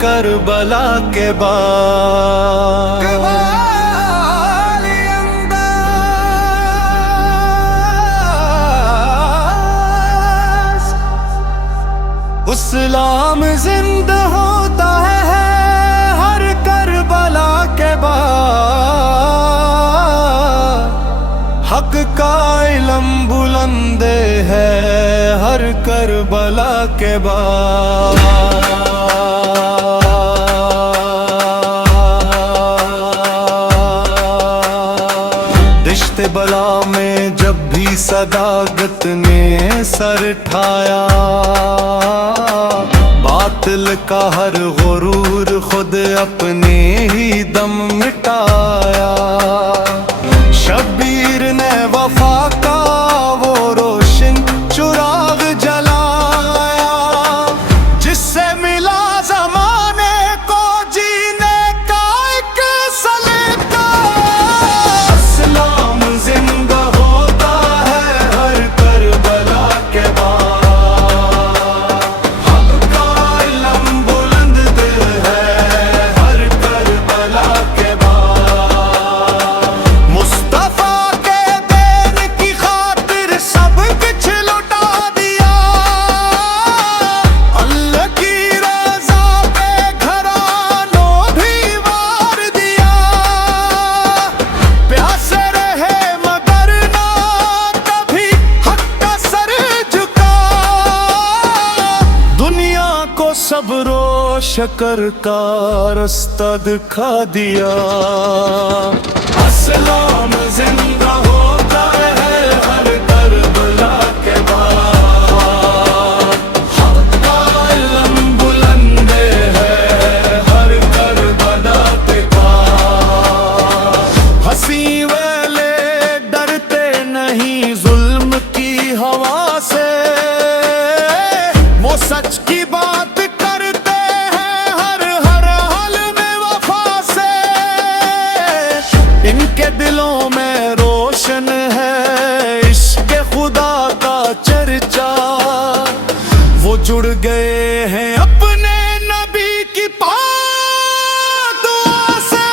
Karbala के बाद। इस्लाम जिंदा होता है हर करबला के बाद। हक का इल्म बुलंद है हर करबला के बाद। दिश्ते बला में जब भी सदागत ने सर ठाया, बातिल का हर गुरूर खुद अपने ही दम मिटाया। शब्बीर ने वफा का वो रोशन चुराग जलाया, जिससे मिला ज़माने को जीने का एक सलीका। इस्लाम जिंदा होता है हर करबला के बाद। हक का इल्म बुलंद है हर करबला के बाद। मुस्तफा के दीन की खातिर सब कुछ लुटा दिया। अल्लाह की रज़ा पे घरानों भी वार दिया। प्यासे रहे मगर ना कभी हक का सर झुका। दुनिया को सब्र और शक्र का रास्ता दिखा दिया। इस्लाम जिंदा होता है हर करबला के बाद। हक का इल्म बुलंद है हर करबला के बाद। हंसी वाले डरते नहीं जुल्म की हवा से, वो सच की बात करते हैं हर हर हाल में वफा से। इनके दिलों में रोशन है इश्क़ खुदा का चर्चा। वो जुड़ गए हैं अपने नबी की पाक दुआ से।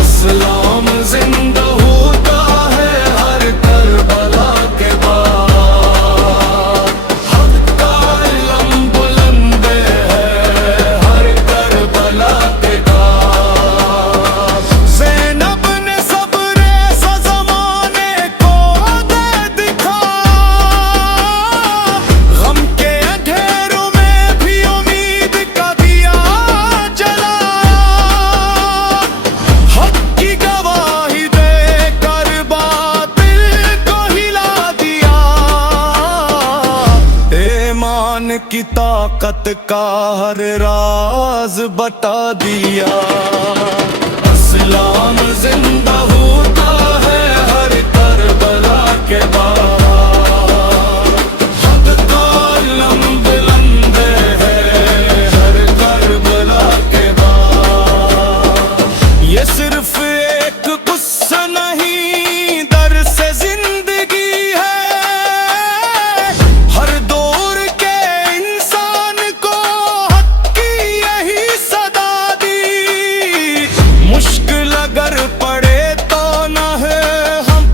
इस्लाम जिंदा होता है हर करबला के बाद। हक का इल्म बुलंद है हर करबला के बाद। ज़ैनब ने सब्र से ज़माने को दे दिखा। गम के अंधेरों में भी उम्मीद का दिया जलाया। हक की गवाही देकर बातिल को हिला दिया। ईमान की ताकत का हर राज बता दिया। इस्लाम जिंदा होता है हर करबला के बाद। हक का इल्म बुलंद है हर करबला के बाद। ये सिर्फ एक गुस्सा नहीं दर्स जिंदगी है। हर दौर के इंसान को हक की यही सदा दी। मुश्किल अगर पड़े तो न है हम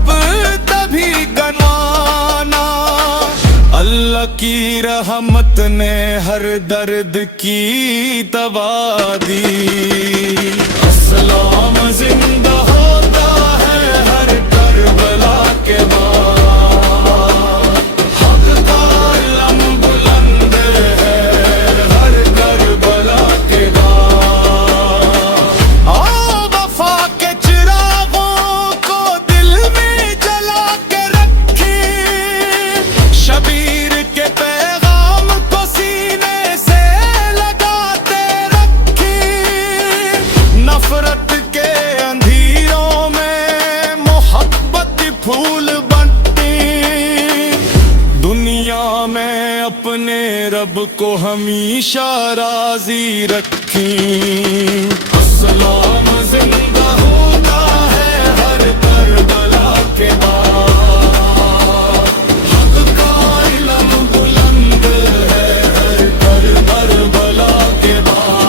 तभी गनवाना। अल्लाह की रहमत ने हर दर्द की दवा दी। इस्लाम जिंदा होता है हर करबला के बाद। हक का इल्म बुलंद है हर करबला के बाद। आओ वफा के चिरागों को दिल में जला के रखें। शबीर के पैगाम को सीने से लगाते रखें। नफरत के अंधेरों में मोहब्बत फूल बनते। दुनिया में अपने रब को हमेशा राजी रखें। इस्लाम जिंदा होता है हर करबला के बाद। हक का इल्म बुलंद है हर करबला के बाद।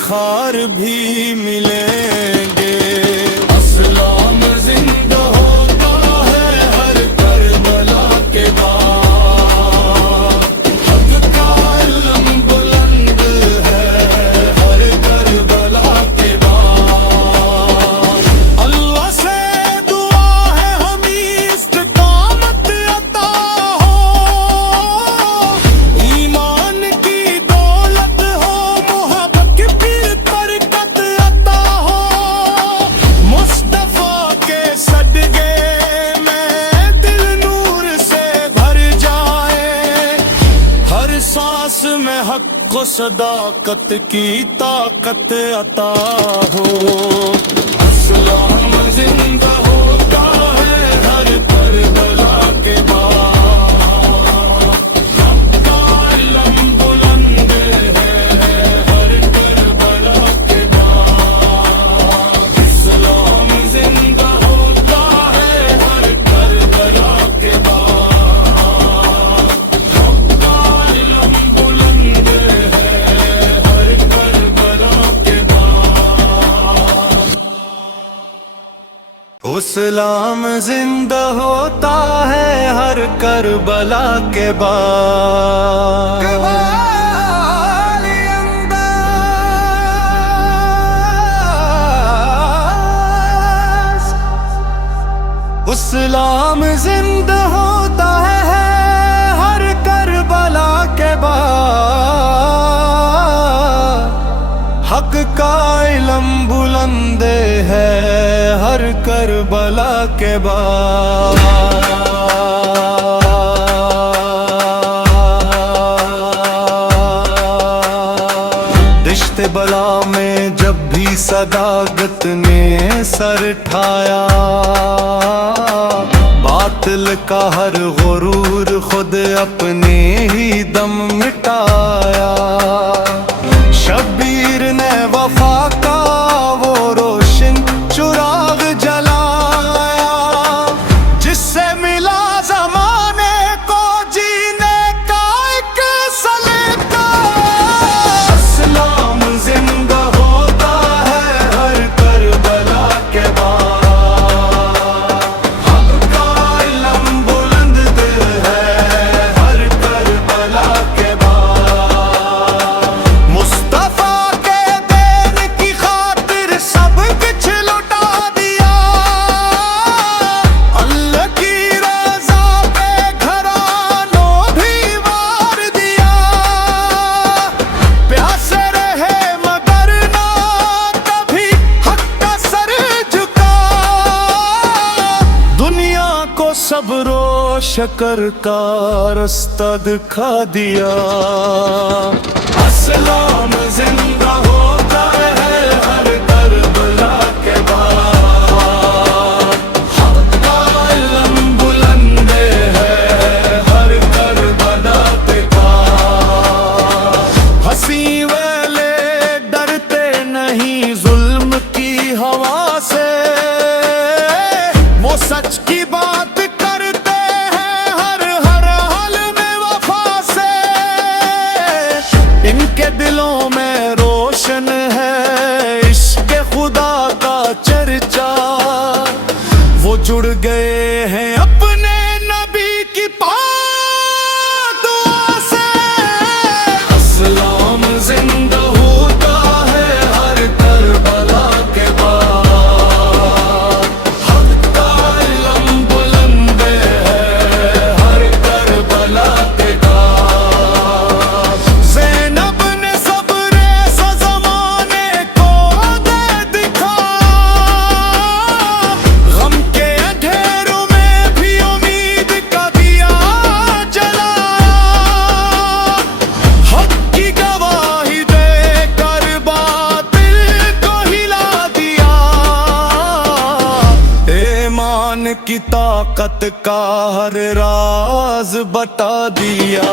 इफ्तिखार भी मिलेंगे। अस्सलाम जिंदा होता है हर करबला के बाद, हक का इल्म बुलंद है हर करबला के बाद। अल्लाह से दुआ है हमें इस्तिकामत अता हो, ईमान की दौलत हो, मोहब्बत की फिर बरकत अता हो। मुस्तफा के सदके में दिल नूर से भर जाए, हर सांस में हक को सदाकत की ताकत अता हो। अस्सलाम जिंदा होता है हर करबला के बाद, हक्का इल्म बुलंद है हर करबला के बाद। अस्सलाम जिंदा होता है हर करबला के बाद, हक्का इल्म बुलंद है हर करबला के बाद। इस्लाम जिंदा होता है हर करबला के बाद। इस्लाम जिंदा होता है हर करबला के बाद, हक का इल्म बुलंद है हर करबला के बाद। दिश्ते बला में जब भी सदागत ने सर ठाया, बातिल का हर गुरूर खुद अपने ही दम मिटाया। शब्बीर ने वफा का वो रोशन चुराग जलाया, जिससे मिला जमाने को जीने का एक सलीका। अस्सलाम जिंदा होता है हर करबला के बाद, हक का इल्म बुलंद है हर करबला के बाद। मुस्तफा के दीन की खातिर सब कुछ लुटा दिया, अल्लाह की रज़ा पे घरानों भी वार दिया। प्यासे रहे मगर ना कभी हक का सर झुका, दुनिया को सब्रो शकर का रास्ता दिखा दिया। अस्सलाम जिंदा होता है हर करबला के बाद, हक्का इल्म बुलंद है हर करबला के बाद। हंसी वाले डरते नहीं जुल्म की हवा से, वो सच की बात करते हैं हर हर हाल में वफा से। इनके दिलों में रोशन है इश्क खुदा का चर्चा, वो जुड़ गए हैं अपने नबी की पाक दुआ से। अस्सलाम जिंदा होता है हर करबला के बाद, हक्का इल्म बुलंद है हर करबला के बाद। ज़ैनब ने सब्र सा ज़माने को दे दिखा, गम के अंधेरों में भी उम्मीद का दिया जलाया। हक की गवाही देकर बातिल को हिला दिया, ईमान की ताकत का हर राज बता दिया।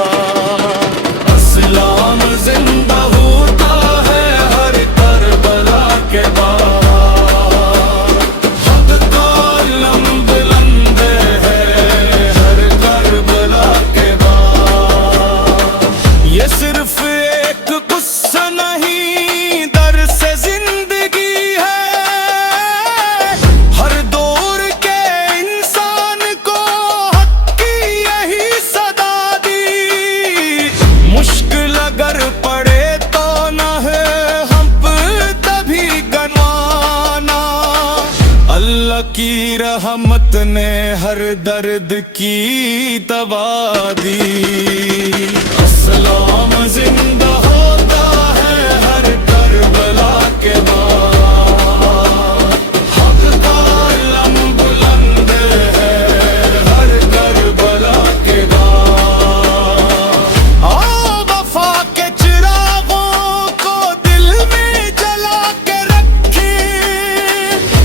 अस्सलाम जिंदा होता है हर करबला के बाद, हक का इल्म बुलंद है हर करबला के बाद। ये सिर्फ एक गुस्सा नहीं, दर की रहमत ने हर दर्द की दवा दी। अस्सलाम जिंदा होता है हर करबला के बाद, हक का अलम बुलंद है हर करबला के बाद। आओ वफा के चिरागों को दिल में जला के रखे,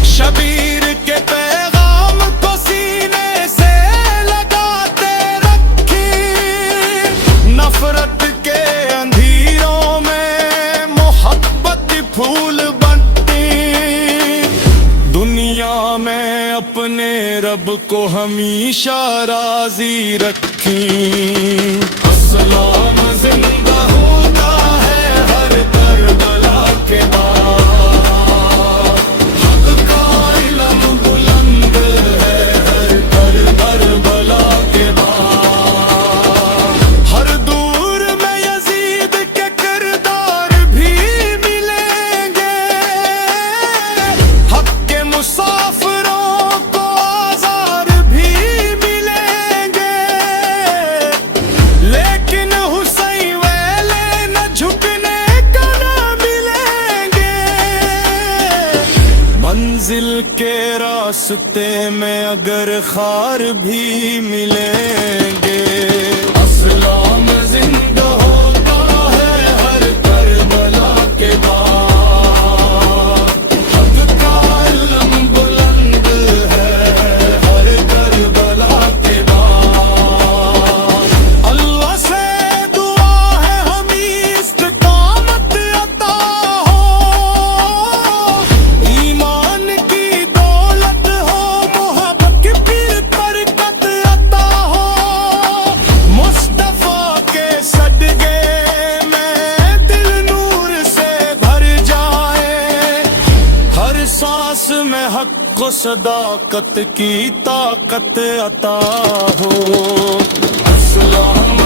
शबीर के पैगाम को सीने से लगाते रखे। नफरत के अंधेरों में मोहब्बत फूल बनती, दुनिया में अपने रब को हमेशा राजी रखी। अस्सलाम जिंदा होता है हर करबला के बाद, हक का इल्म बुलंद है हर करबला के बाद। हर दूर में यजीद के किरदार भी मिलेंगे, हक के मुसाफिरों को आज़ार भी मिलेंगे। लेकिन हुसैन वाले न झुकने का न मिलेंगे, मंजिल के रास्ते में अगर खार भी मिलेंगे। अस्सलाम जिंदा होता है हर करबला के बाद, हक का इल्म बुलंद है हर करबला के बाद। अल्लाह से दुआ है हमें इस्तिकामत अता हो, ईमान की दौलत हो, मोहब्बत की बरकत अता हो। मुस्तफा के सदके में दिल नूर से भर जाए, हर सांस में हक को सदाकत की ताकत अता हो। अस्सलाम